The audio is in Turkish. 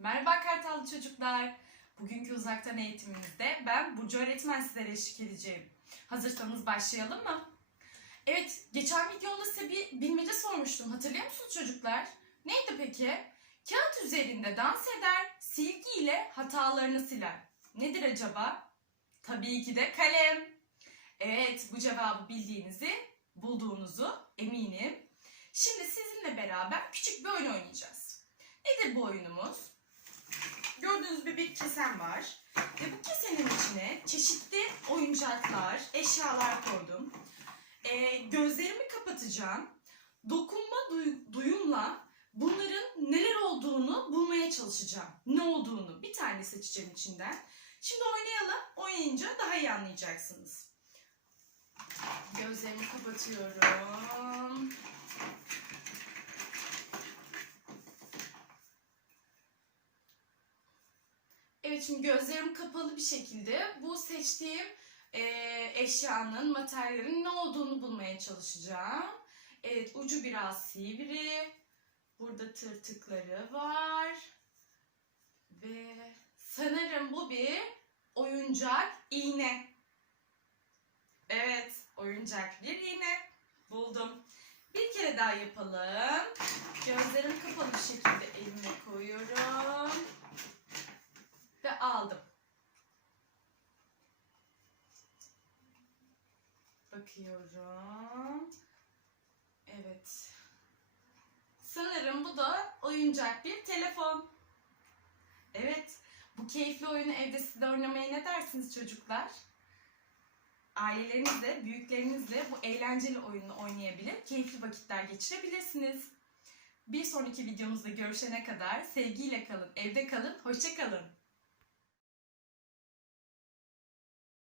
Merhaba Kartallı çocuklar. Bugünkü uzaktan eğitimimizde ben Burcu öğretmen sizlere eşlik edeceğim. Hazırsanız başlayalım mı? Evet, geçen videomda size bir bilmece sormuştum. Hatırlıyor musunuz çocuklar? Neydi peki? Kağıt üzerinde dans eder, silgiyle hatalarını siler. Nedir acaba? Tabii ki de kalem. Evet, bu cevabı bildiğinizi, bulduğunuzu eminim. Şimdi sizinle beraber küçük bir oyun oynayacağız. Nedir bu oyunumuz? Gördüğünüz gibi bir kesem var. Ve bu kesenin içine çeşitli oyuncaklar, eşyalar koydum. Ee, gözlerimi kapatacağım. Dokunma duy- duyumla bunların neler olduğunu bulmaya çalışacağım. Ne olduğunu bir tane seçeceğim içinden. Şimdi oynayalım. Oynayınca daha iyi anlayacaksınız. Gözlerimi kapatıyorum. Evet şimdi gözlerim kapalı bir şekilde bu seçtiğim e, eşyanın, materyalin ne olduğunu bulmaya çalışacağım. Evet ucu biraz sivri. Burada tırtıkları var. Ve sanırım bu bir oyuncak iğne. Evet oyuncak bir iğne. Buldum. Bir kere daha yapalım. Gözlerim kapalı bir şekilde elime koyuyorum ve aldım. Bakıyorum. Evet. Sanırım bu da oyuncak bir telefon. Evet. Bu keyifli oyunu evde siz de oynamaya ne dersiniz çocuklar? Ailelerinizle, büyüklerinizle bu eğlenceli oyunu oynayabilir, keyifli vakitler geçirebilirsiniz. Bir sonraki videomuzda görüşene kadar sevgiyle kalın, evde kalın, hoşça kalın.